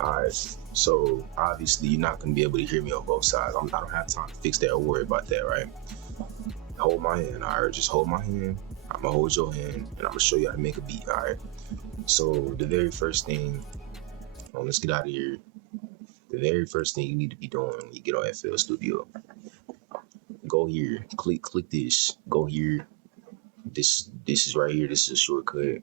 Alright, so obviously you're not gonna be able to hear me on both sides. I don't have time to fix that or worry about that, right? Hold my hand, alright? Just hold my hand. I'm gonna hold your hand and I'm gonna show you how to make a beat, alright? So the very first thing, let's get out of here. The very first thing you need to be doing when you get on FL Studio, go here, click this, go here. This is right here. This is a shortcut.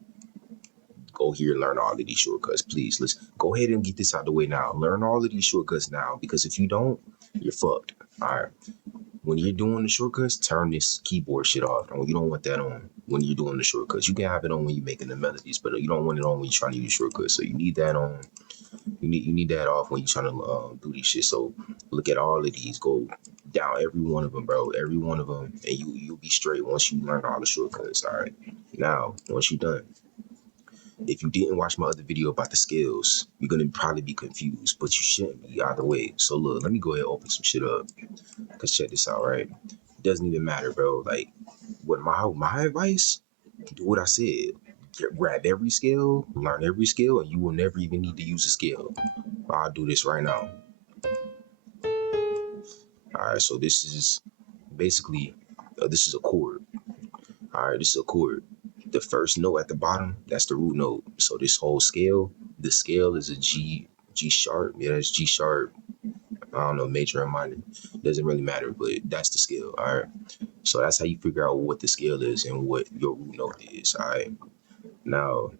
Go here, learn all of these shortcuts, please. Let's go ahead and get this out of the way now. Learn all of these shortcuts now, because if you don't, you're fucked. All right. When you're doing the shortcuts, turn this keyboard shit off. You don't want that on when you're doing the shortcuts. You can have it on when you're making the melodies, but you don't want it on when you're trying to use shortcuts. So you need that on. You need that off when you're trying to do these shit. So look at all of these. Go down every one of them, bro. Every one of them, and you'll be straight once you learn all the shortcuts. All right. Now, once you're done, if you didn't watch my other video about the scales, you're gonna probably be confused, but you shouldn't be either way. So look, let me go ahead and open some shit up. Cause check this out, right? It doesn't even matter, bro. Like, what my advice? Do what I said. Grab every scale, learn every scale, and you will never even need to use a scale. I'll do this right now. All right, so this is basically this is a chord. All right, this is a chord. The first note at the bottom, that's the root note. So this whole scale, the scale is a G sharp. Yeah, that's G sharp. I don't know, major or minor. Doesn't really matter, but that's the scale. All right. So that's how you figure out what the scale is and what your root note is. All right. Now,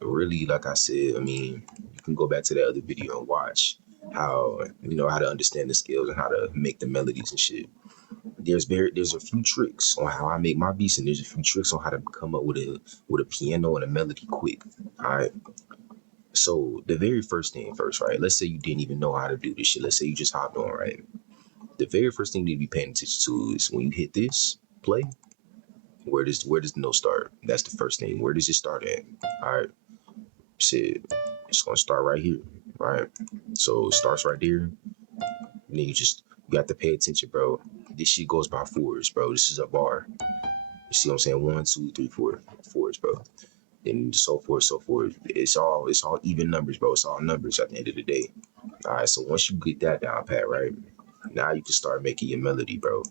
really, like I said, I mean, you can go back to that other video and watch how how to understand the scales and how to make the melodies and shit. There's a few tricks on how I make my beats, and there's a few tricks on how to come up with a piano and a melody quick. All right. So the very first thing first, right? Let's say you didn't even know how to do this shit. Let's say you just hopped on, right? The very first thing you need to be paying attention to is when you hit this play, where does the note start? That's the first thing. Where does it start at? All right. Shit. It's gonna start right here. Right. So it starts right there. And then you got to pay attention, bro. This shit goes by fours, bro. This is a bar. You see what I'm saying? 1, 2, 3, 4, fours, bro. Then so forth, so forth. It's all even numbers, bro. It's all numbers at the end of the day. All right. So once you get that down pat, right? Now you can start making your melody, bro.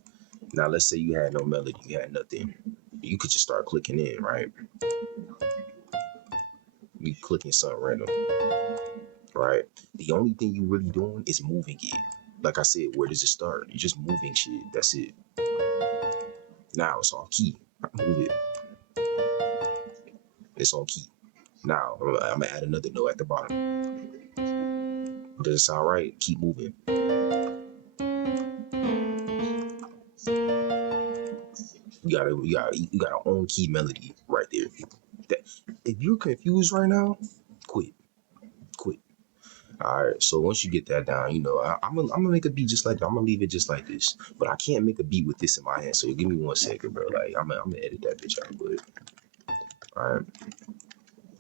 Now let's say you had no melody, you had nothing. You could just start clicking in, right? You clicking something random, right? The only thing you really doing is moving it. Like I said, where does it start? You're just moving shit. That's it. Now it's on key. Move it. It's on key. Now I'm gonna add another note at the bottom. Does it sound right? Keep moving. You got an on key melody right there. That if you're confused right now, quit. All right. So once you get that down, I'm gonna make a beat just like that. I'm gonna leave it just like this, but I can't make a beat with this in my hand. So give me 1 second, bro. Like I'm gonna edit that bitch out, but all right.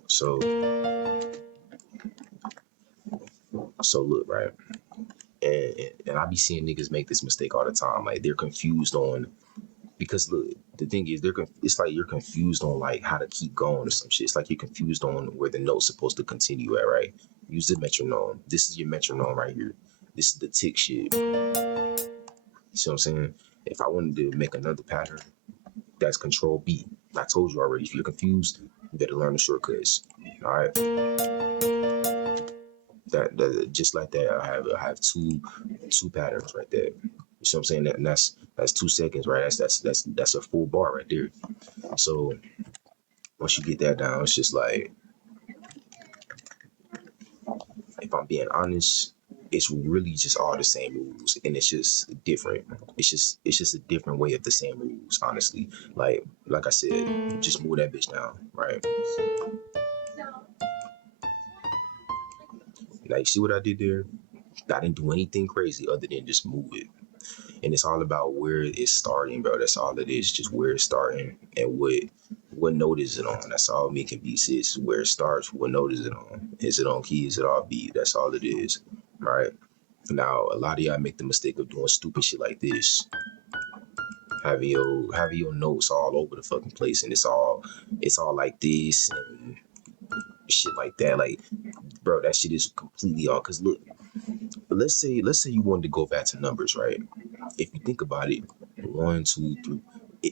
So look, right, and I be seeing niggas make this mistake all the time. Like they're confused on because look, the thing is it's like you're confused on like how to keep going or some shit. It's like you're confused on where the note's supposed to continue at, right? Use the metronome. This is your metronome right here. This is the tick shit. You see what I'm saying? If I wanted to make another pattern, that's Control B. I told you already. If you're confused, you better learn the shortcuts. All right. That just like that. I have two patterns right there. You see what I'm saying? And that's 2 seconds, right? That's a full bar right there. So once you get that down, it's just like, if I'm being honest, it's really just all the same rules, and it's just different. It's just a different way of the same rules, honestly. Like I said, just move that bitch down, right? Now you see what I did there? I didn't do anything crazy other than just move it. And it's all about where it's starting, bro. That's all it is. Just where it's starting and what note is it on. That's all making beats is where it starts. What note is it on? Is it on key? Is it off beat? That's all it is, right? Now a lot of y'all make the mistake of doing stupid shit like this, having your notes all over the fucking place, and it's all like this and shit like that. Like bro, that shit is completely off. Cause look, let's say you wanted to go back to numbers, right? If you think about it, 1, 2, 3.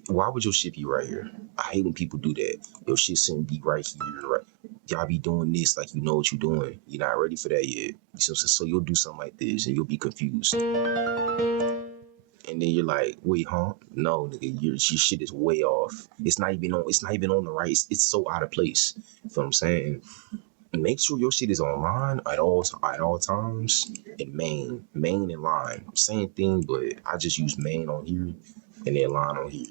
Why would your shit be right here? I hate when people do that. Your shit shouldn't be right here, right? Y'all be doing this like you know what you're doing. You're not ready for that yet. You see what I'm saying? So you'll do something like this and you'll be confused. And then you're like, wait, huh? No, nigga, your shit is way off. It's not even on. It's not even on the right. It's so out of place. You know what I'm saying? Make sure your shit is online at all times. And main and line, same thing, but I just use main on here and then line on here.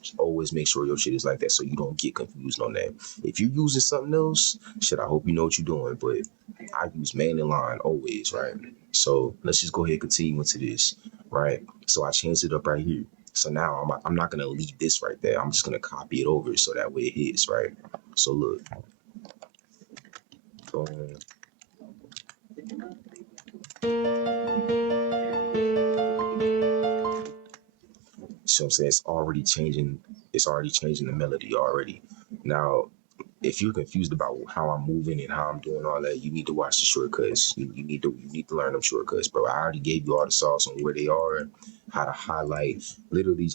Just always make sure your shit is like that so you don't get confused on that. If you're using something else, shit, I hope you know what you're doing, but I use main and line always, right? So let's just go ahead and continue into this, right? So I changed it up right here. So now I'm not gonna leave this right there. I'm just gonna copy it over so that way it hits, right? So look, boom. So I'm saying it's already changing the melody already. Now, if you're confused about how I'm moving and how I'm doing all that, you need to watch the shortcuts. You need to learn them shortcuts, bro. I already gave you all the sauce on where they are, how to highlight. Literally,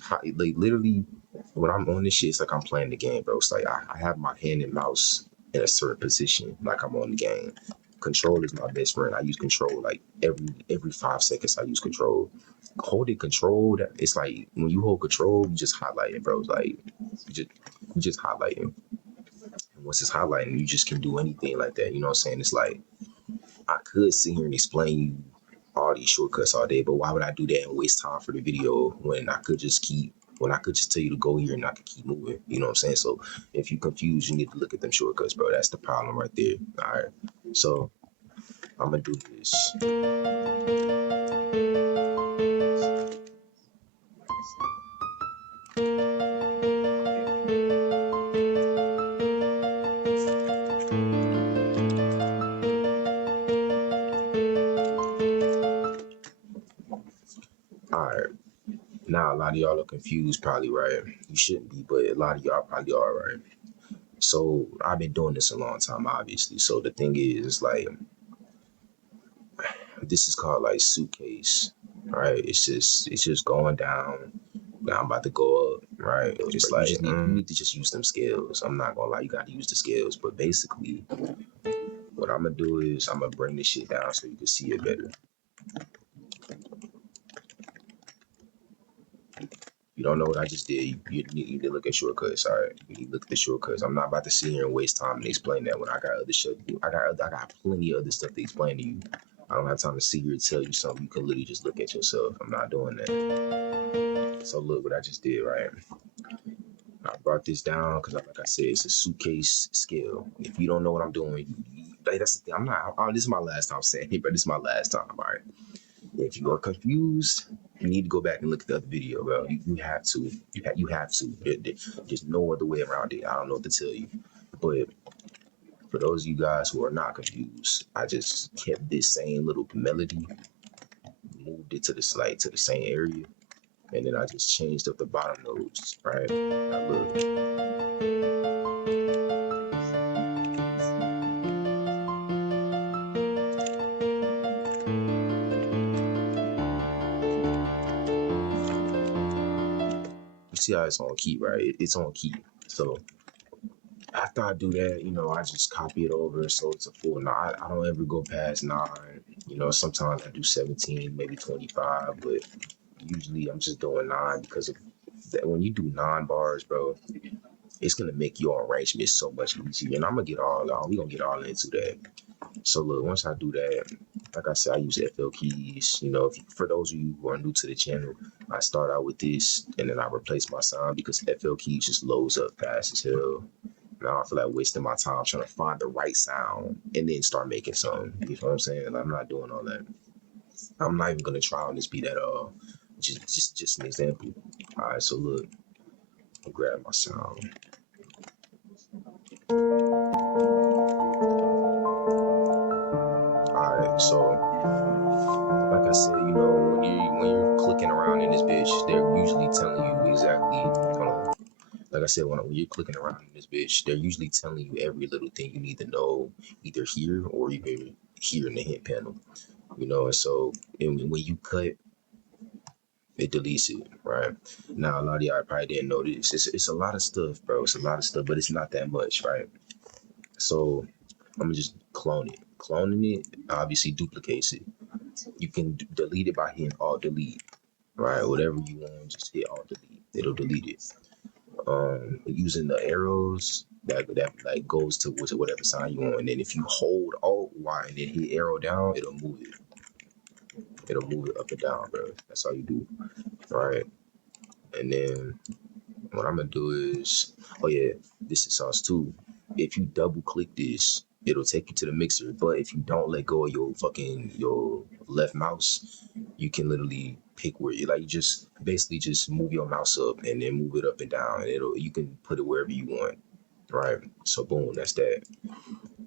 when I'm on this shit, it's like I'm playing the game, bro. It's like I have my hand and mouse in a certain position, like I'm on the game. Control is my best friend. I use control like every 5 seconds. I use control. Holding control, that it's like when you hold control, you just highlighting, bro. It's like you just highlighting. And once it's highlighting, you just can do anything like that. You know what I'm saying? It's like I could sit here and explain you all these shortcuts all day, but why would I do that and waste time for the video when I could just tell you to go here and I could keep moving. You know what I'm saying? So if you're confused, you need to look at them shortcuts, bro. That's the problem right there. All right. So I'm gonna do this. All right. Now a lot of y'all are confused, probably, right? You shouldn't be, but a lot of y'all probably are, right? So I've been doing this a long time, obviously. So the thing is, it's like this is called like suitcase, right? It's just going down. Now I'm about to go up, right? Just like you need to just use them scales. I'm not gonna lie, you got to use the scales. But basically, what I'm gonna do is I'm gonna bring this shit down so you can see it better. You don't know what I just did. You need to look at shortcuts. All right, you need to look at the shortcuts. I'm not about to sit here and waste time and explain that when I got other shit. I got plenty of other stuff to explain to you. I don't have time to sit here and tell you something. You can literally just look at yourself. I'm not doing that. So look what I just did, right? I brought this down because, like I said, it's a suitcase scale. If you don't know what I'm doing, like, that's the thing. I'm not. This is my last time saying it, but this is my last time. All right. If you are confused, you need to go back and look at the other video, bro. You have to. You have to. There's no other way around it. I don't know what to tell you. But for those of you guys who are not confused, I just kept this same little melody, moved it to the same area, and then I just changed up the bottom notes, right? Now look. You see how it's on key, right? It's on key. So after I do that, I just copy it over so it's a full 9. I don't ever go past 9. Sometimes I do 17, maybe 25, but usually I'm just doing 9 because of that. When you do 9 bars, bro, it's gonna make your arrangement so much easier. And I'm gonna get we gonna get all into that. So look, once I do that, like I said, I use FL keys. For those of you who are new to the channel, I start out with this and then I replace my sound because FL keys just loads up fast as hell. Now I feel like wasting my time trying to find the right sound and then start making something. You know what I'm saying? I'm not doing all that. I'm not even gonna try on this beat at all. Just an example. All right, so look, I'll grab my sound. All right, so like I said, when you're clicking around in this bitch, they're usually telling you exactly. Hold on. like I said, when you're clicking around in this bitch, they're usually telling you every little thing you need to know, either here or even here in the hint panel. You know, and so when you cut, it deletes it, right? Now, a lot of y'all probably didn't know this. It's a lot of stuff, bro. It's a lot of stuff, but it's not that much, right? So I'm gonna just clone it. Cloning it obviously duplicates it. You can delete it by hitting Alt Delete, right? Whatever you want, just hit Alt Delete. It'll delete it. Using the arrows that like goes to whatever sign you want, and then if you hold Alt Y and then hit arrow down, it'll move it. It'll move it up and down, bro. That's all you do, right? And then what I'm gonna do is, oh yeah, this is sauce too. If you double click this, it'll take you to the mixer. But if you don't let go of your left mouse, you can literally pick where you like. You just basically just move your mouse up and then move it up and down. And you can put it wherever you want, right? So boom, that's that.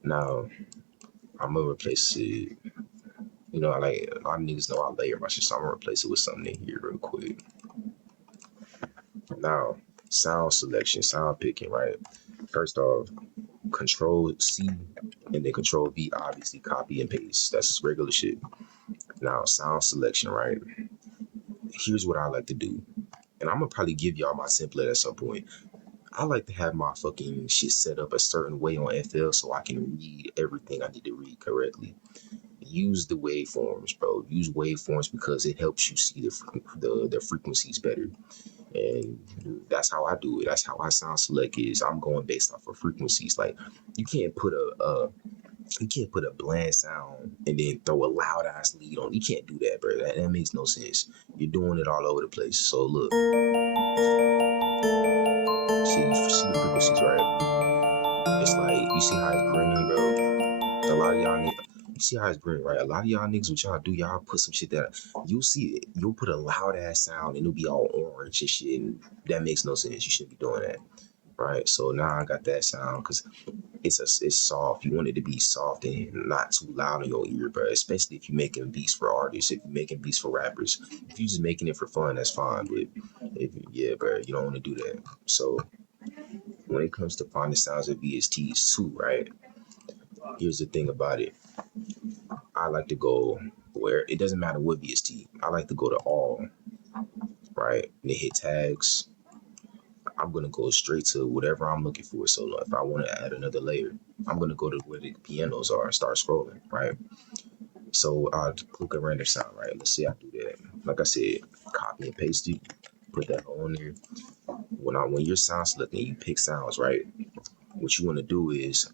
Now I'm gonna replace it. You know, like a lot of niggas know I layer my shit, so I'm gonna replace it with something in here real quick. Now, sound selection, sound picking, right? First off, Control C and then Control V, obviously copy and paste. That's just regular shit. Now, sound selection, right? Here's what I like to do. And I'm gonna probably give y'all my template at some point. I like to have my fucking shit set up a certain way on FL so I can read everything I need to read correctly. Use the waveforms, bro. Use waveforms because it helps you see the frequencies better. And that's how I do it. That's how I sound select is. I'm going based off of frequencies. Like you can't put a bland sound and then throw a loud ass lead on. You can't do that, bro. That makes no sense. You're doing it all over the place. So look, see the frequencies, right? It's like you see how it's green, bro. A lot of y'all you see how it's green, right? A lot of y'all niggas, what y'all do, y'all put some shit that you'll see it. You'll put a loud ass sound and it'll be all orange and shit. And that makes no sense. You shouldn't be doing that, right? So now I got that sound because it's soft. You want it to be soft and not too loud in your ear, bro. Especially if you're making beats for artists, if you're making beats for rappers. If you're just making it for fun, that's fine. But yeah, bro, you don't want to do that. So when it comes to finding sounds of VSTs too, right? Here's the thing about it. I like to go where it doesn't matter what VST. I like to go to all, right? And then hit tags. I'm gonna go straight to whatever I'm looking for. So if I want to add another layer, I'm gonna go to where the pianos are and start scrolling, right? So I'll click a random sound, right? Let's say I do that. Like I said, copy and paste it, put that on there. When you're sound selecting, you pick sounds, right? What you want to do is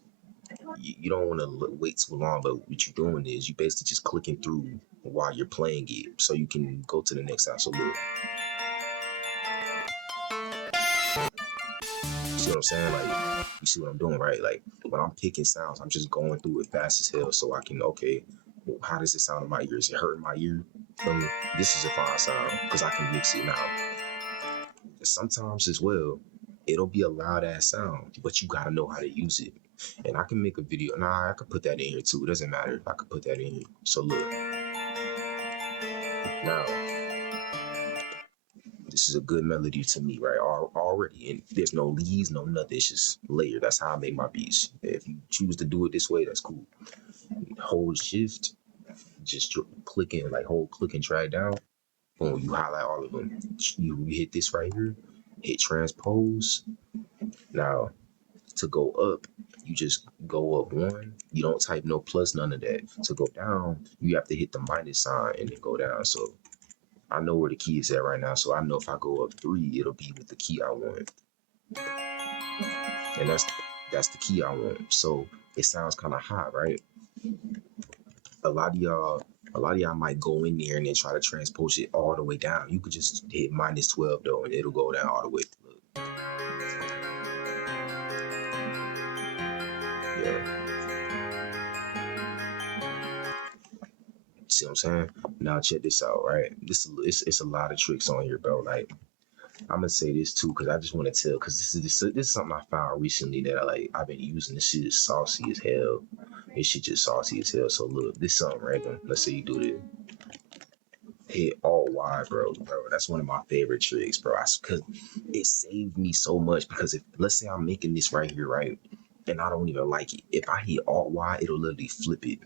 you don't want to wait too long, but what you're doing is you basically just clicking through while you're playing it so you can go to the next sound. So look, see what I'm saying? Like, you see what I'm doing, right? Like, when I'm picking sounds, I'm just going through it fast as hell so I can, okay, well, how does it sound in my ear? Is it hurting my ear? This is a fine sound because I can mix it now. Sometimes as well, it'll be a loud ass sound, but you gotta know how to use it. And I can make a video. Nah, I could put that in here too. It doesn't matter. I could put that in here. So look, now this is a good melody to me, right? Already, and there's no leads, no nothing. It's just layered. That's how I make my beats. If you choose to do it this way, that's cool. Hold shift, just click and like hold, click and drag down. Boom, you highlight all of them. You hit this right here, hit transpose. Now to go up, you just go up one. You don't type no plus, none of that. To go down, you have to hit the minus sign and then go down. So I know where the key is at right now. So I know if I go up 3, it'll be with the key I want. And that's the key I want. So it sounds kind of high, right? A lot of y'all might go in there and then try to transpose it all the way down. You could just hit minus 12 though, and it'll go down all the way. Yeah. See what I'm saying? Now check this out, right? It's a lot of tricks on here, bro. Like I'm gonna say this too, cause I just want to tell, cause this is something I found recently that I've been using. This shit is saucy as hell. This shit just saucy as hell. So look, this something random. Let's say you do this. hit all wide, bro. That's one of my favorite tricks, bro. Cause it saved me so much. Because if let's say I'm making this right here, right, and I don't even like it, if I hit alt Y, it'll literally flip it.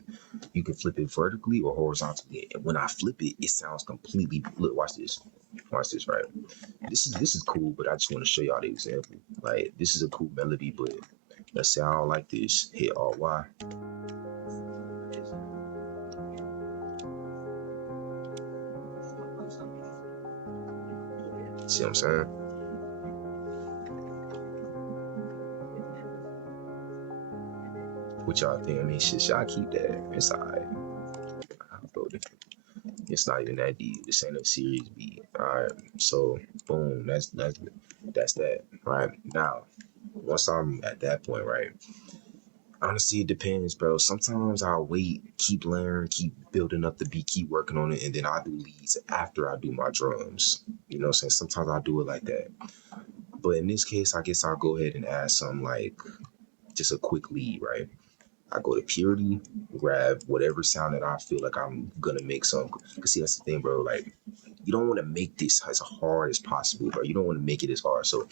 You can flip it vertically or horizontally, and when I flip it, it sounds completely. Look, watch this, right? This is cool, but I just want to show y'all the example. Like this is a cool melody, but let's say I don't like this. Hit alt Y. See what I'm saying? What y'all think? I mean, shit, should I keep that? It's alright. It's not even that deep. This ain't a serious beat. Alright, so boom, that's that. Right now, once I'm at that point, right? Honestly, it depends, bro. Sometimes I'll wait, keep learning, keep building up the beat, keep working on it, and then I'll do leads after I do my drums. You know what I'm saying? Sometimes I'll do it like that. But in this case, I guess I'll go ahead and add some like just a quick lead, right? I go to Purity, grab whatever sound that I feel like I'm gonna make some. Cause see, that's the thing, bro. Like, you don't want to make this as hard as possible, bro. You don't want to make it as hard. So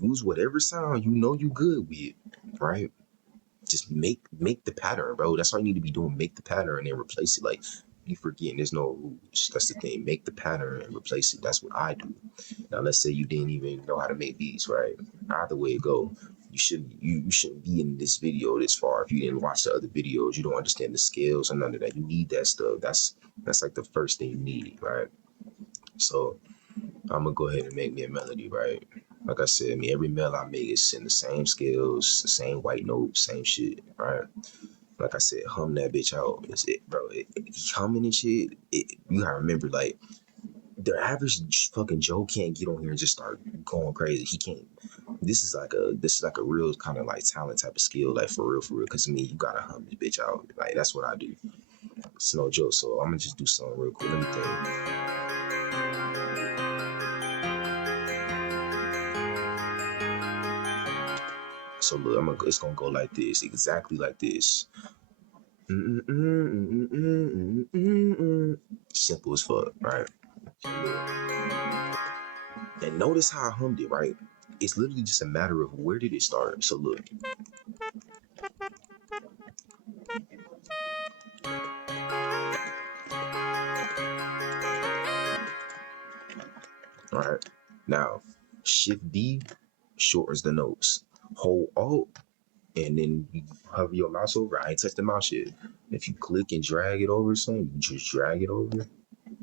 use whatever sound you know you good with, right? Just make the pattern, bro. That's all you need to be doing. Make the pattern and then replace it. Like, you forgetting there's no rules. That's the thing. Make the pattern and replace it. That's what I do. Now, let's say you didn't even know how to make beats, right? Either way it go, you shouldn't be in this video this far if you didn't watch the other videos. You don't understand the scales or none of that. You need that stuff. That's like the first thing you need, right? So I'm gonna go ahead and make me a melody, right? Like I said, I mean, every melody I make is in the same scales, the same white notes, same shit, right? Like I said, hum that bitch out. It's it, bro. Humming and shit. You gotta remember, like, the average fucking Joe can't get on here and just start going crazy. He can't. This is like a real kind of like talent type of skill, like for real, for real. Cause I mean, you gotta hum this bitch out. Like that's what I do. It's no joke. So I'm gonna just do something real quick. Let me think. So look, it's gonna go like this, exactly like this. Simple as fuck, right? And notice how I hummed it, right? It's literally just a matter of where did it start. So look. All right. Now, Shift D shortens the notes. Hold Alt, and then you hover your mouse over. I ain't touch the mouse yet. If you click and drag it over something, you just drag it over.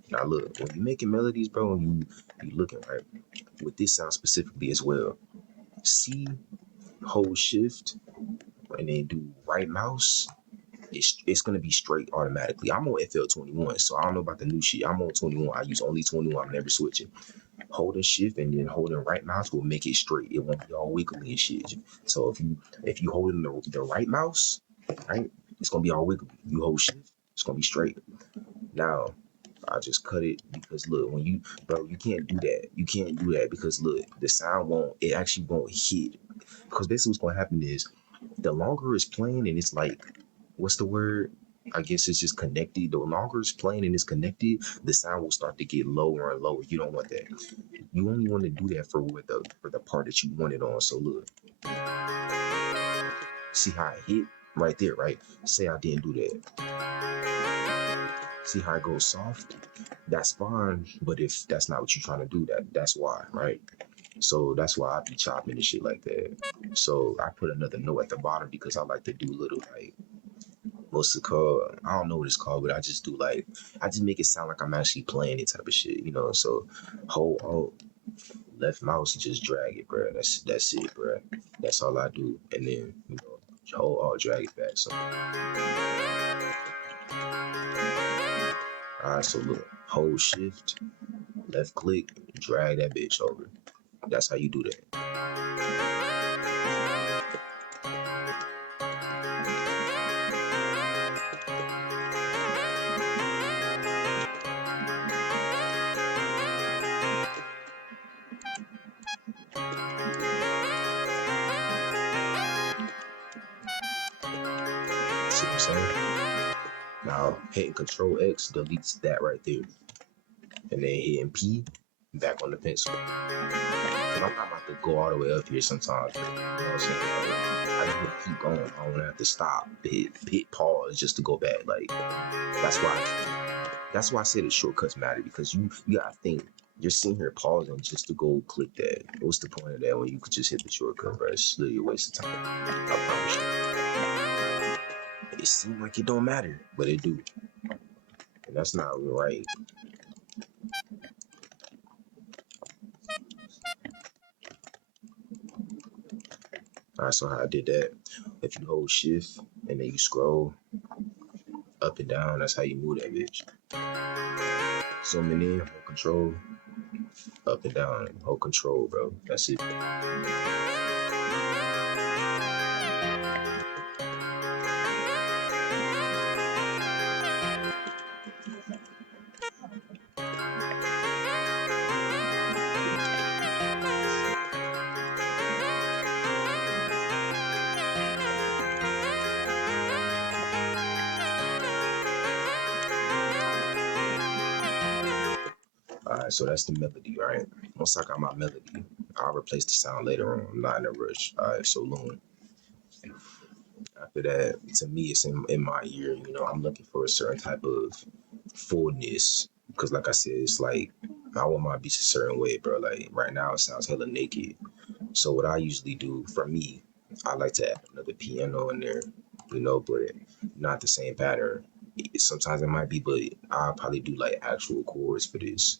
Now look, when you're making melodies, bro, you looking right with this sound specifically as well. C, hold Shift, and then do right mouse. It's gonna be straight automatically. I'm on FL21, so I don't know about the new shit. I'm on 21. I use only 21. I'm never switching. Holding shift and then holding right mouse will make it straight. It won't be all wiggly and shit. So if you holding the right mouse, right, it's gonna be all wiggly. You hold shift, it's gonna be straight. Now I just cut it because look, when you can't do that. You can't do that because look, the sound it actually won't hit. Because basically what's gonna happen is the longer it's playing and it's like, what's the word? I guess it's just connected. The longer it's playing and it's connected, the sound will start to get lower and lower. You don't want that. You only want to do that for the part that you want it on. So look, see how I hit right there, right? Say I didn't do that. See how it goes soft? That's fine, but if that's not what you're trying to do, that's why, right? So that's why I be chopping and shit like that. So I put another note at the bottom because I like to do little like, what's it called? I don't know what it's called, but I just do like, I just make it sound like I'm actually playing it type of shit, you know? So hold Alt, left mouse, just drag it, bro. That's it, bro. That's all I do. And then, hold Alt, drag it back. So, all right, so look, hold Shift, left click, drag that bitch over. That's how you do that. See what I'm saying? Now, hitting Control X deletes that right there. and then hitting P back on the pencil. Cause I'm not about to go all the way up here sometimes. You know what I'm saying? Like, I just want to keep going. I don't want to have to stop, hit pause just to go back. Like that's why I say the shortcuts matter, because you gotta think. You're sitting here pausing just to go click that. What's the point of that when you could just hit the shortcut, bro? It's literally a waste of time. I promise you. It seems like it don't matter, but it do. And that's not right. Alright, so how I did that. If you hold shift and then you scroll up and down, that's how you move that bitch. Zooming in, hold control, up and down, hold control, bro. That's it. Alright, so that's the melody, right? Once I got my melody, I'll replace the sound later on. I'm not in a rush. Alright, so Loon. After that, to me, it's in my ear. You know, I'm looking for a certain type of fullness. Because, like I said, it's like, I want my beats a certain way, bro. Like, right now, it sounds hella naked. So, what I usually do, for me, I like to add another piano in there, you know, but not the same pattern. Sometimes it might be, but I'll probably do like actual chords for this.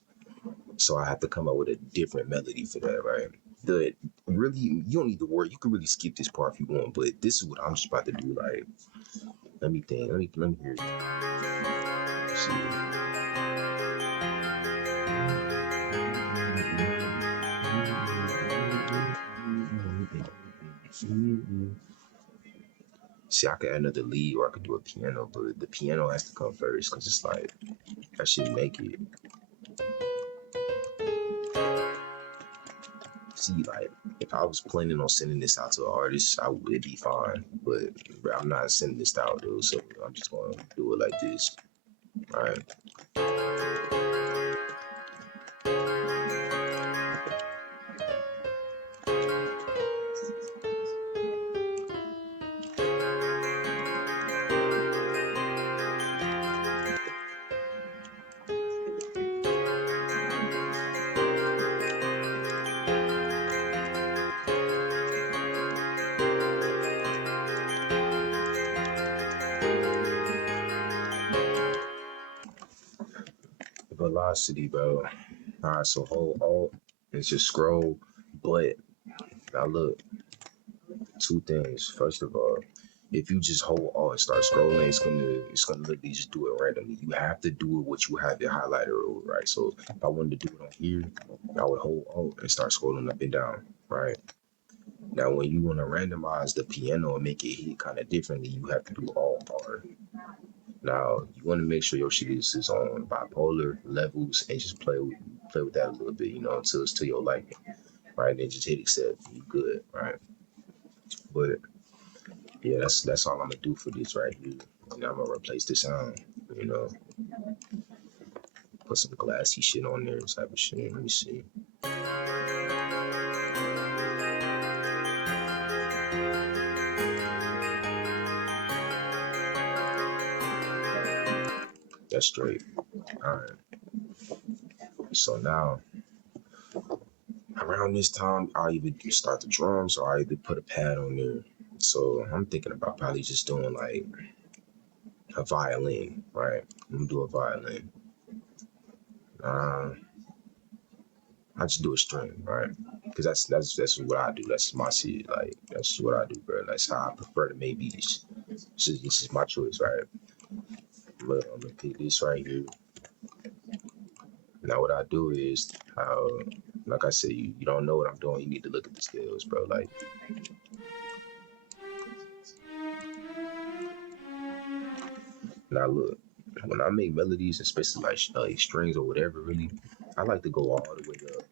So I have to come up with a different melody for that, right? The really, you don't need the word. You can really skip this part if you want, but this is what I'm just about to do. Like, let me think. Let me hear it. Let's see. See, I could add another lead or I could do a piano, but the piano has to come first because it's like that should make it. See, like, if I was planning on sending this out to an artist, I would be fine. But bro, I'm not sending this out, though, so I'm just gonna do it like this. All right. Velocity, bro. All right, so hold alt and just scroll. But now look, two things. First of all, if you just hold alt and start scrolling, it's gonna literally just do it randomly. You have to do it what you have it highlighter over, right? So if I wanted to do it on here, I would hold alt and start scrolling up and down, right? Now when you want to randomize the piano and make it hit kind of differently, you have to do alt R. Now you want to make sure your shit is on bipolar levels and just play with that a little bit, you know, until it's to your liking, right? Then just hit accept, you good, right? But yeah, that's all I'm gonna do for this right here. And I'm gonna replace the sound, you know, put some glassy shit on there, type of shit. Let me see. That's straight. All right. So now around this time, I'll either start the drums or I either put a pad on there. So I'm thinking about probably just doing like a violin, right? I'm gonna do a violin. Uh, I just do a string, right? Because that's what I do. That's my shit. Like that's what I do, bro. That's how I prefer to make beats. This is my choice, right? Look, I'm gonna pick this right here. Now what I do is, like I said, you don't know what I'm doing. You need to look at the scales, bro. Like now, look, when I make melodies, especially like strings or whatever, really, I like to go all the way up.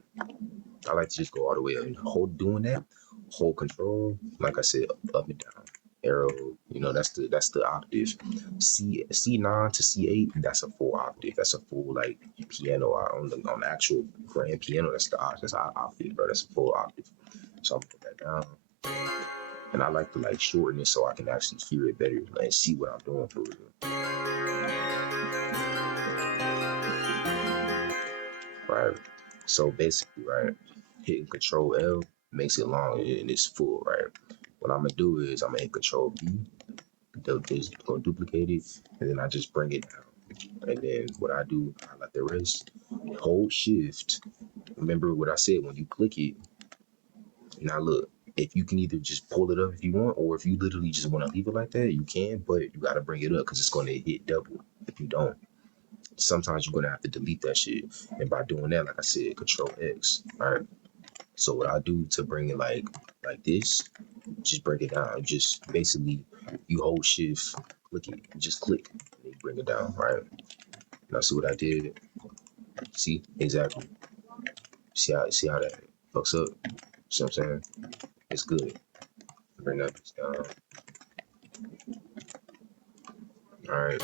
I like to just go all the way up and hold doing that, hold control. Like I said, up and down. arrow. That's the octave. C9 to C8. That's a full octave. That's a full like piano on the actual grand piano. That's the octave. That's an octave, bro. That's a full octave. So I'm put that down, and I like to like shorten it so I can actually hear it better and see what I'm doing for real. Right. So basically, right, hitting Control L makes it long and it's full, right? What I'm gonna do is I'm gonna hit Control B, just gonna duplicate it, and then I just bring it down. And then what I do, I let the rest, hold Shift. Remember what I said when you click it. Now look, if you can either just pull it up if you want, or if you literally just want to leave it like that, you can, but you gotta bring it up because it's gonna hit double if you don't. Sometimes you're gonna have to delete that shit. And by doing that, like I said, Control X. All right. So what I do to bring it like this, just break it down. Just basically you hold shift, click it, just click, and then you bring it down, right? Now see what I did? See? Exactly. See how that fucks up? See what I'm saying? It's good. Bring that down. Alright.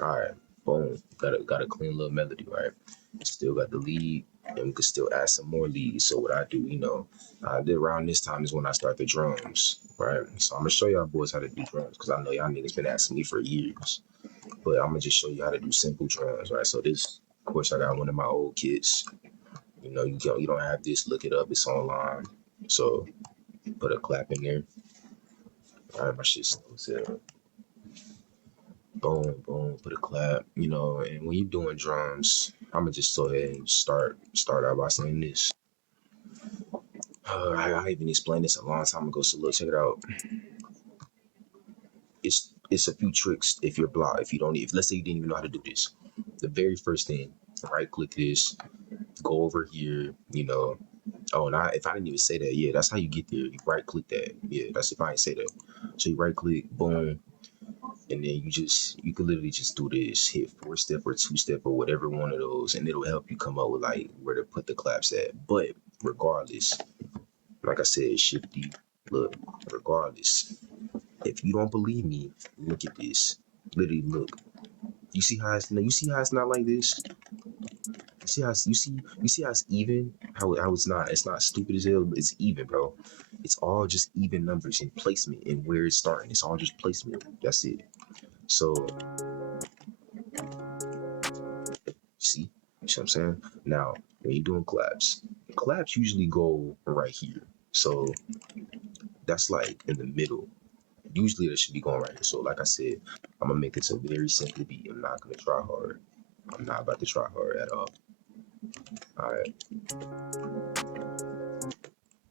Alright. Boom. Got a clean little melody, right? Still got the lead, and we could still add some more leads. So what I do, around this time is when I start the drums, right? So I'm gonna show y'all boys how to do drums because I know y'all niggas been asking me for years. But I'm gonna just show you how to do simple drums, right? So this, of course, I got one of my old kits. You don't have this. Look it up. It's online. So put a clap in there. All right, my shit's slow as hell. Boom, boom. Put a clap. And when you're doing drums, I'm gonna just go ahead and start out by saying this. I even explained this a long time ago. So look, check it out. It's a few tricks if you're blocked. If let's say you didn't even know how to do this, the very first thing, right click this, go over here, Oh, and if I didn't even say that, yeah, that's how you get there. You right click that. Yeah, that's if I didn't say that. So you right click, boom, and then you can literally just do this, hit 4-step or 2-step or whatever one of those, and it'll help you come up with like where to put the claps at. But regardless, like I said, shifty. Look, regardless, if you don't believe me, look at this. Literally look. You see how it's not like this? You see how it's even? How it's not stupid as hell, it's even, bro. It's all just even numbers and placement and where it's starting. It's all just placement. That's it. So see? You see what I'm saying? Now, when you're doing claps usually go right here. So that's like in the middle. Usually that should be going right here. So like I said, I'm gonna make this a very simple beat. I'm not gonna try hard. I'm not about to try hard at all. Alright.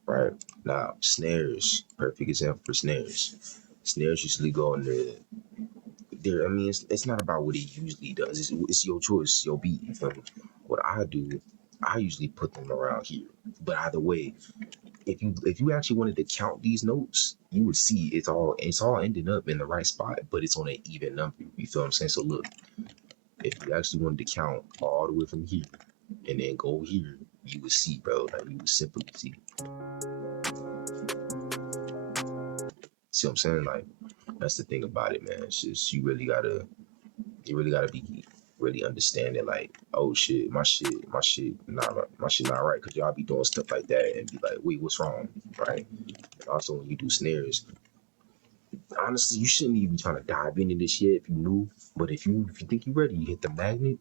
Right. Now, snares, perfect example for snares. Snares usually go in there. I mean, it's not about what it usually does. It's your choice, your beat. You feel me? What I do, I usually put them around here. But either way, if you actually wanted to count these notes, you would see it's all ending up in the right spot, but it's on an even number. You feel what I'm saying? So look, if you actually wanted to count all the way from here and then go here, you would see, bro. Like you would simply see. See what I'm saying? Like that's the thing about it, man. It's just you really gotta be really understanding. Like, oh shit, my shit not right. Cause y'all be doing stuff like that and be like, wait, what's wrong, right? And also when you do snares, honestly, you shouldn't even be trying to dive into this shit if you new. But if you think you're ready, you hit the magnet.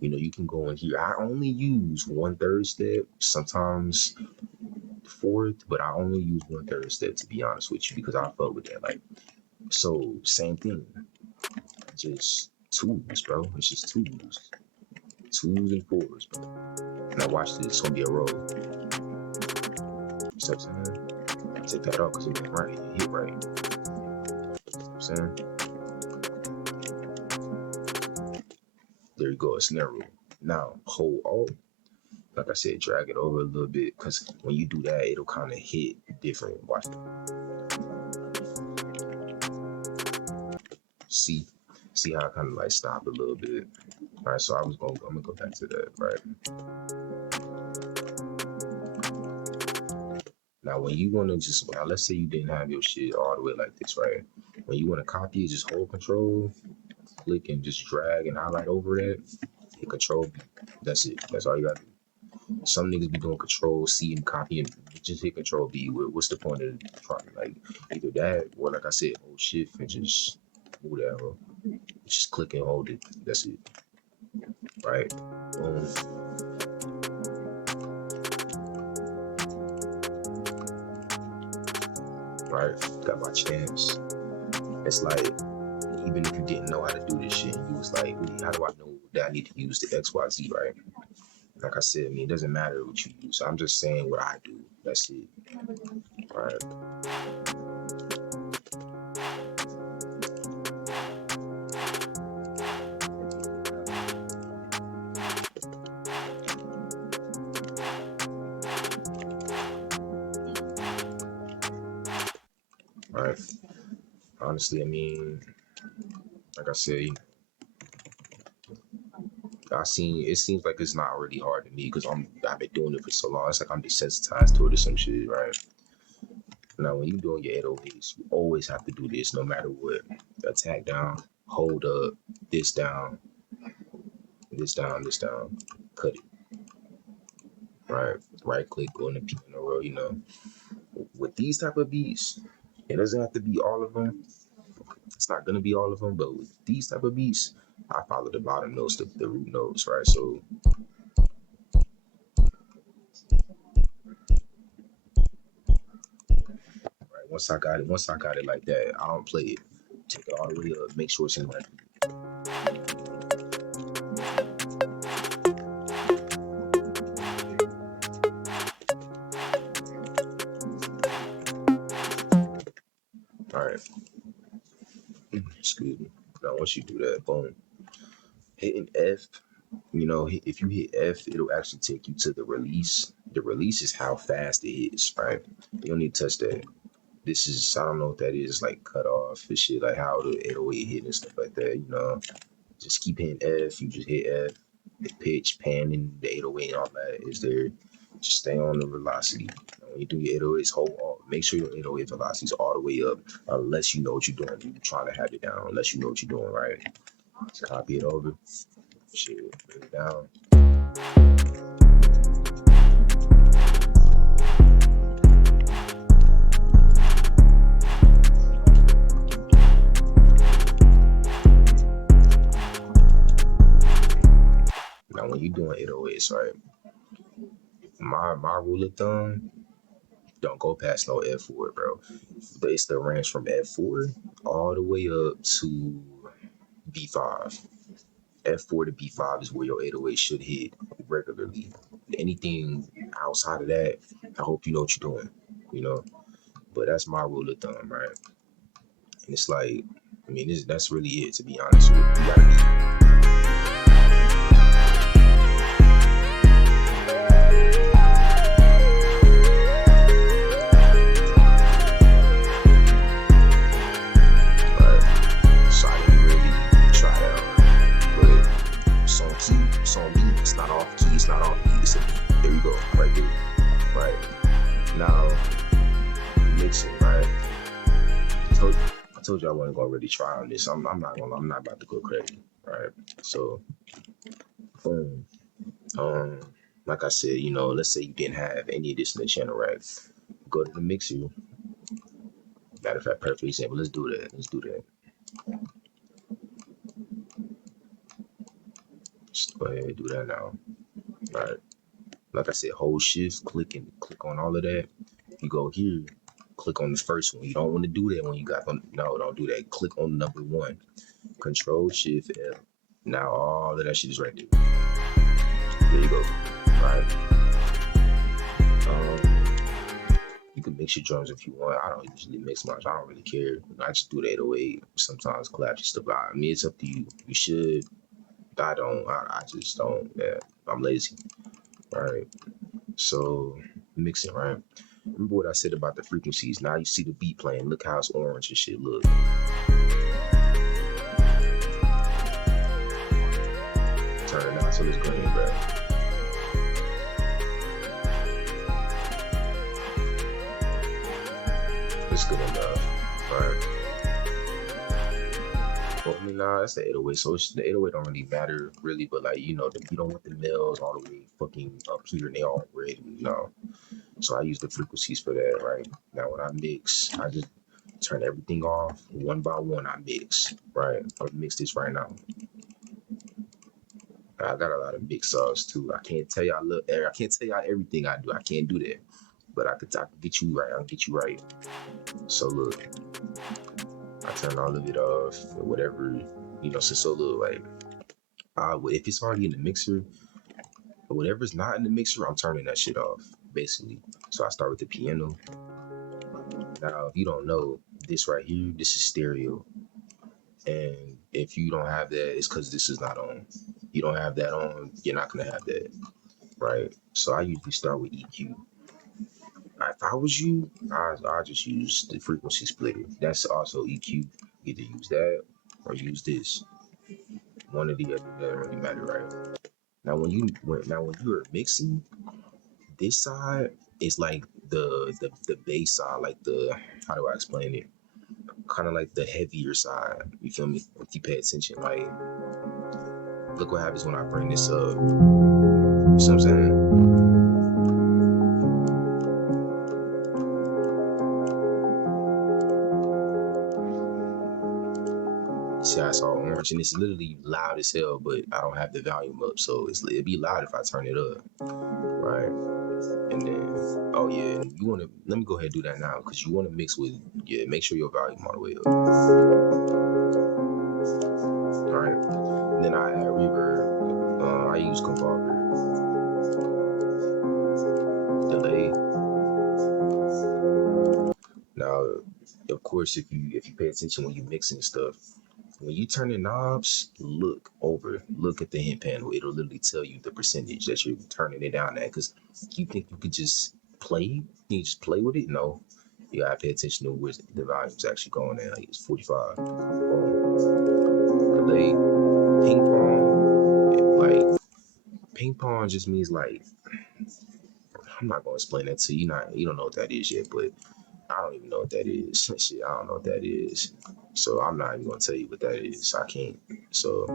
You can go in here. I only use 1/3 step, sometimes fourth, but I only use 1/3 step to be honest with you because I fuck with that. Like, so same thing, just tools, bro. It's just twos and fours, bro. Now watch this. It's gonna be a roll. You see what I'm saying? Take that out because it went right. It hit right. You know what I'm saying? There you go. A snare roll. Now hold alt like I said, drag it over a little bit, because when you do that, it'll kind of hit different. Watch. See, see how I kind of like stop a little bit. All right, so I'm gonna go back to that, right? Now, when you want to now let's say you didn't have your shit all the way like this, right? When you want to copy it, just hold control, click, and just drag and highlight over that. Hit control B. That's it. That's all you gotta do. Some niggas be doing control C and copy, and just hit control B. What's the point of trying? Like, either that or, like I said, hold shift and just whatever. Just click and hold it. That's it. Right? Boom. Right? Got my chance. It's like, even if you didn't know how to do this shit, you was like, how do I know that I need to use the XYZ, right? Like I said, I mean, it doesn't matter what you use. I'm just saying what I do. That's it. Right? Right? Honestly, I mean, like I said, it seems like it's not really hard to me because I've been doing it for so long. It's like I'm desensitized to it or some shit, right? Now, when you're doing your 808s, you always have to do this no matter what. Attack down, hold up, this down, this down, this down, cut it. Right? Right click, go in the P in a row, you know. With these type of beats, it doesn't have to be all of them. It's not gonna be all of them, but with these type of beats, I follow the bottom notes, the root notes, right? So right, once I got it like that, I don't play it. Take it all the way up, make sure it's in my. All right, excuse me. Now once you do that, boom, hitting F. You know, if you hit F, it'll actually take you to the release. The release is how fast it hits, right? You don't need to touch that. This is, I don't know what that is, like cut off and shit, like how the 808 hit and stuff like that, you know. Just keep hitting F, you just hit F, the pitch, pan, and the 808 and all that is there. Just stay on the velocity. When you do your 808s, make sure your 808 velocity is all the way up, unless you know what you're doing. You're trying to have it down, unless you know what you're doing, right? Just copy it over. Shit, bring it down. Now, when you're doing 808s, right? My rule of thumb, don't go past no F4, bro. It's the range from F4 all the way up to B5. F4 to B5 is where your 808 should hit regularly. Anything outside of that, I hope you know what you're doing, you know. But that's my rule of thumb, right? And it's like, I mean, that's really it, to be honest with you. You gotta be. Song B, it's not off key, it's not off beat, it's a beat. There you go, right there. Right. Now, mixing, right? I told you I wasn't gonna really try on this. I'm not about to go crazy. Right. So boom. Like I said, you know, let's say you didn't have any of this in the channel, right? Go to the mixer. Matter of fact, perfect example. Let's do that. Just go ahead and do that now. All right. Like I said, hold shift, click on all of that. You go here, click on the first one. You don't want to do that when you got them. No, don't do that. Click on number one. Control shift F. Now all of that shit is right there. There you go. All right. You can mix your drums if you want. I don't usually mix much. I don't really care. I just do the 808. Sometimes clap just about. I mean, it's up to you. You should. I don't. I just don't. Yeah, I'm lazy. right? So mixing, right? Remember what I said about the frequencies. Now you see the beat playing. Look how it's orange and shit. Look. Turn it on so it's green, bro. It's good enough, right? Well, I mean, nah, that's the 808. So the 808 don't really matter, really. But like, you know, you don't want the males all the way fucking up here and they all red. No. So I use the frequencies for that, right? Now when I mix, I just turn everything off one by one. I mix, right? I'll mix this right now. I got a lot of mix sauce too. I can't tell y'all I can't tell y'all everything I do. I can't do that. But I can get you right. I'll get you right. So look, I turn all of it off, or whatever, you know. So look, like, if it's already in the mixer, or whatever's not in the mixer, I'm turning that shit off, basically. So I start with the piano. Now, if you don't know, this right here, this is stereo. And if you don't have that, it's because this is not on. You don't have that on, you're not gonna have that, right? So I usually start with EQ. If I was you, I just use the frequency splitter. That's also EQ. Either use that or use this. One or the other, doesn't really matter, right? Now when you are mixing, this side is like the bass side, like the, how do I explain it? Kind of like the heavier side. You feel me? If you pay attention, like, look what happens when I bring this up. You see what I'm saying? See how it's all orange and it's literally loud as hell, but I don't have the volume up, so it'd be loud if I turn it up, right? And then, oh yeah, you want to, let me go ahead and do that now, because you want to mix with, yeah, make sure your volume all the way up. All right, and then I add reverb. I use convolver, delay. Now, of course, if you pay attention when you mixing stuff, when you turn the knobs, look at the hint panel. It'll literally tell you the percentage that you're turning it down at. Because you think you could just play, you just play with it? No, you gotta pay attention to where the volume's actually going at. Like, it's 45. Delay, ping pong, like, ping pong just means like, I'm not gonna explain that to you. You don't know what that is yet, but I don't even know what that is. Shit, I don't know what that is. So I'm not even gonna tell you what that is. I can't. So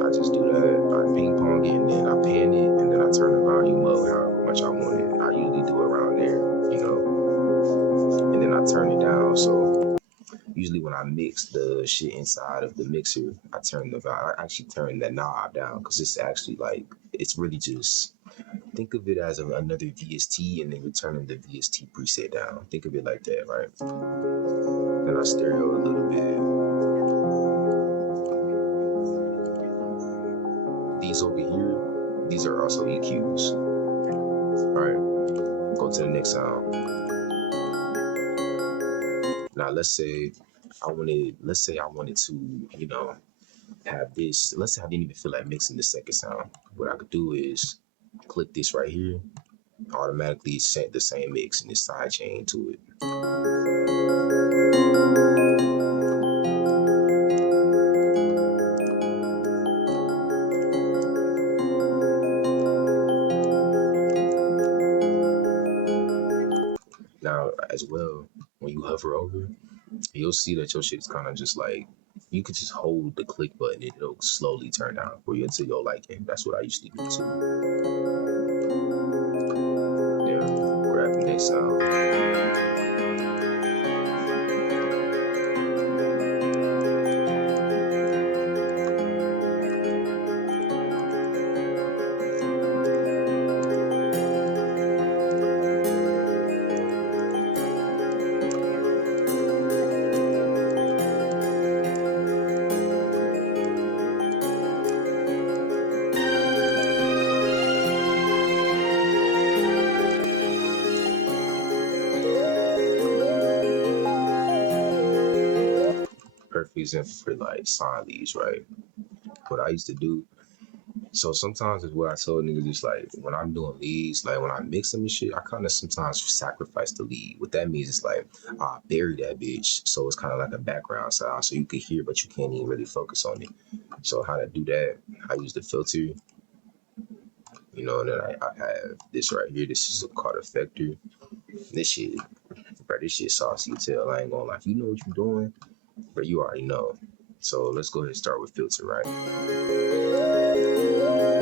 I just do that. I ping pong it and then I pan it and then I turn the volume up however much I want it. I usually do around there, you know. And then I turn it down. So usually when I mix the shit inside of the mixer, I actually turn that knob down, because it's actually like, it's really just, think of it as another VST, and then you're turning the VST preset down. Think of it like that, right? Then I stereo a little bit. These over here, these are also EQs. All right, go to the next sound. Now let's say I wanted to, you know, have this. Let's say I didn't even feel like mixing the second sound. What I could do is click this right here, automatically set the same mix and this side chain to it. Now, as well, when you hover over, you'll see that your shit is kind of just like, you could just hold the click button and it'll slowly turn down for you until your liking. That's what I usually do too. Yeah, grab the next sound. Perfect example for like sine leads, right? What I used to do So sometimes it's what I told niggas just like when I'm doing leads, like when I mix them and shit, I kind of sometimes sacrifice the lead. What that means is like I bury that bitch, so it's kind of like a background sound, so you can hear, but you can't even really focus on it. So how to do that? I use the filter, and then I have this right here. This is called effector. This shit, bro, this shit saucy as hell. I ain't gonna lie. If you know what you're doing, but you already know. So let's go ahead and start with filter, right?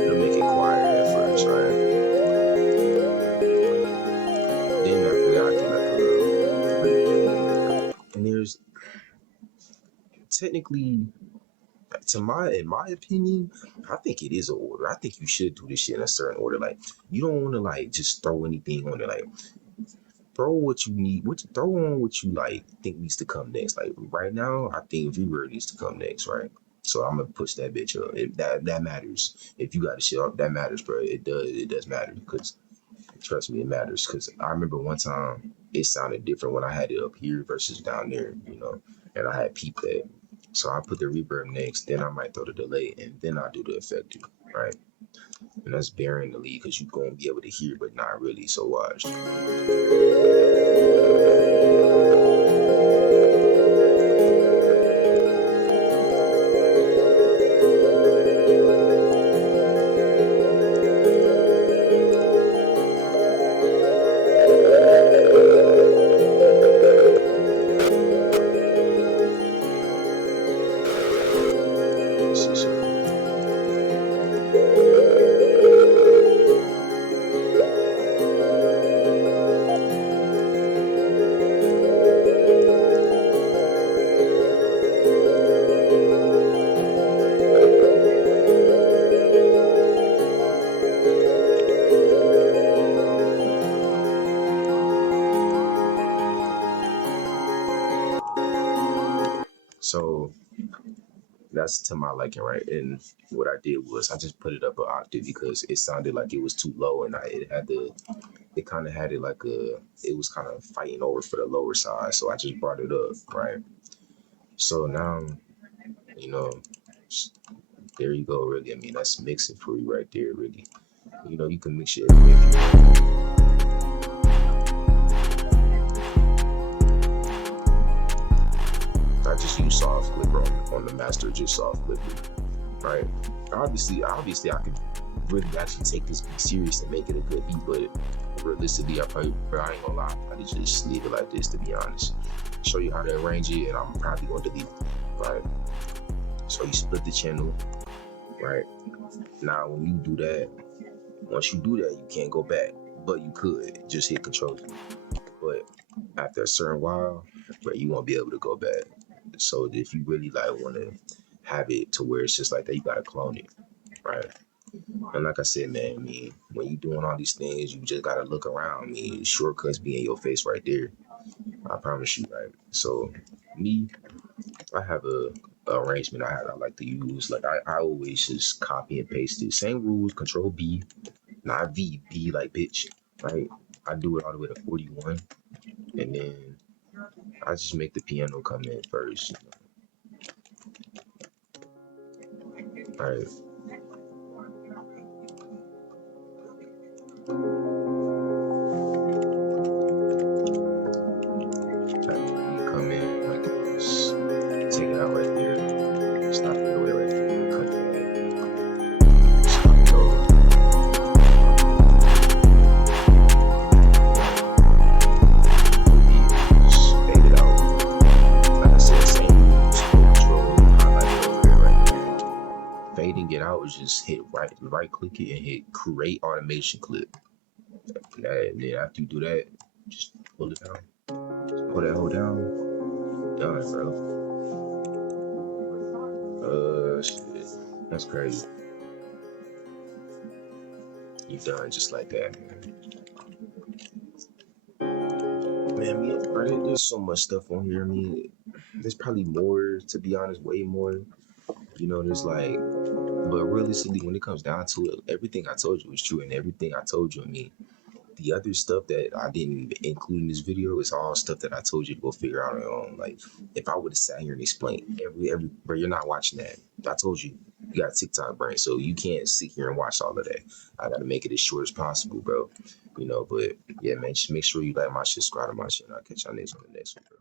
It'll make it quiet at first, right? Then after that, I can and there's technically, in my opinion, I think it is an order. I think you should do this shit in a certain order. Like you don't want to like just throw anything on it. Like throw what you need. Throw on what you like think needs to come next. Like right now, I think reverb needs to come next, right? So I'm gonna push that bitch up. That matters. If you got the shit up, that matters, bro. It does matter because trust me, it matters. Because I remember one time it sounded different when I had it up here versus down there, and I had peeped that. So I put the reverb next, then I might throw the delay, and then I do the effective, right? And that's bearing the lead because you're gonna be able to hear, but not really. So watch. So that's to my liking, right? And what I did was I just put it up an octave because it sounded like it was too low, and it kind of had it like it was kind of fighting over for the lower side. So I just brought it up, right? So now, you know, there you go. Really, I mean, that's mixing for you right there. Really, you can mix it every way if you want. I just use soft clipper on the master, just soft clipper, right? Obviously, I could really actually take this beat serious and make it a good beat, but realistically, I ain't gonna lie, I just leave it like this, to be honest. Show you how to arrange it, and I'm probably gonna delete it, right? So you split the channel, right? Now, when you do that, once you do that, you can't go back, but you could just hit Control key. But after a certain while, right, you won't be able to go back. So if you really like want to have it to where it's just like that, you gotta clone it, right? And like I said, man, I mean, when you doing all these things, you just gotta look around. I mean, shortcuts be in your face right there. I promise you, right? So me, I have a arrangement I like to use. Like I always just copy and paste it. Same rules, Control B, not V, B like bitch, right? I do it all the way to 41, and then I just make the piano come in first. All right. Come in like this. Take it out right there. Stop it away right there. Cut that. Stop it over. Just fade it out. Like I said, same rules. Control, highlight it over there right there. Fading it out is just hit right click it and hit create automation clip. And then after you do that, just pull it down. Just pull that hole down. Done, bro. Shit. That's crazy. You done just like that, man. Man, bro, there's so much stuff on here. I mean, there's probably more, to be honest, way more. There's like, but realistically, when it comes down to it, everything I told you is true, and everything I told you, I mean, the other stuff that I didn't include in this video is all stuff that I told you to go figure out on your own. Like if I would have sat here and explained every, bro, you're not watching that. I told you, you got a TikTok brain, so you can't sit here and watch all of that. I gotta make it as short as possible, bro. You know, but yeah, man, just make sure you like my shit, subscribe to my shit, and I'll catch y'all next on the next one, bro.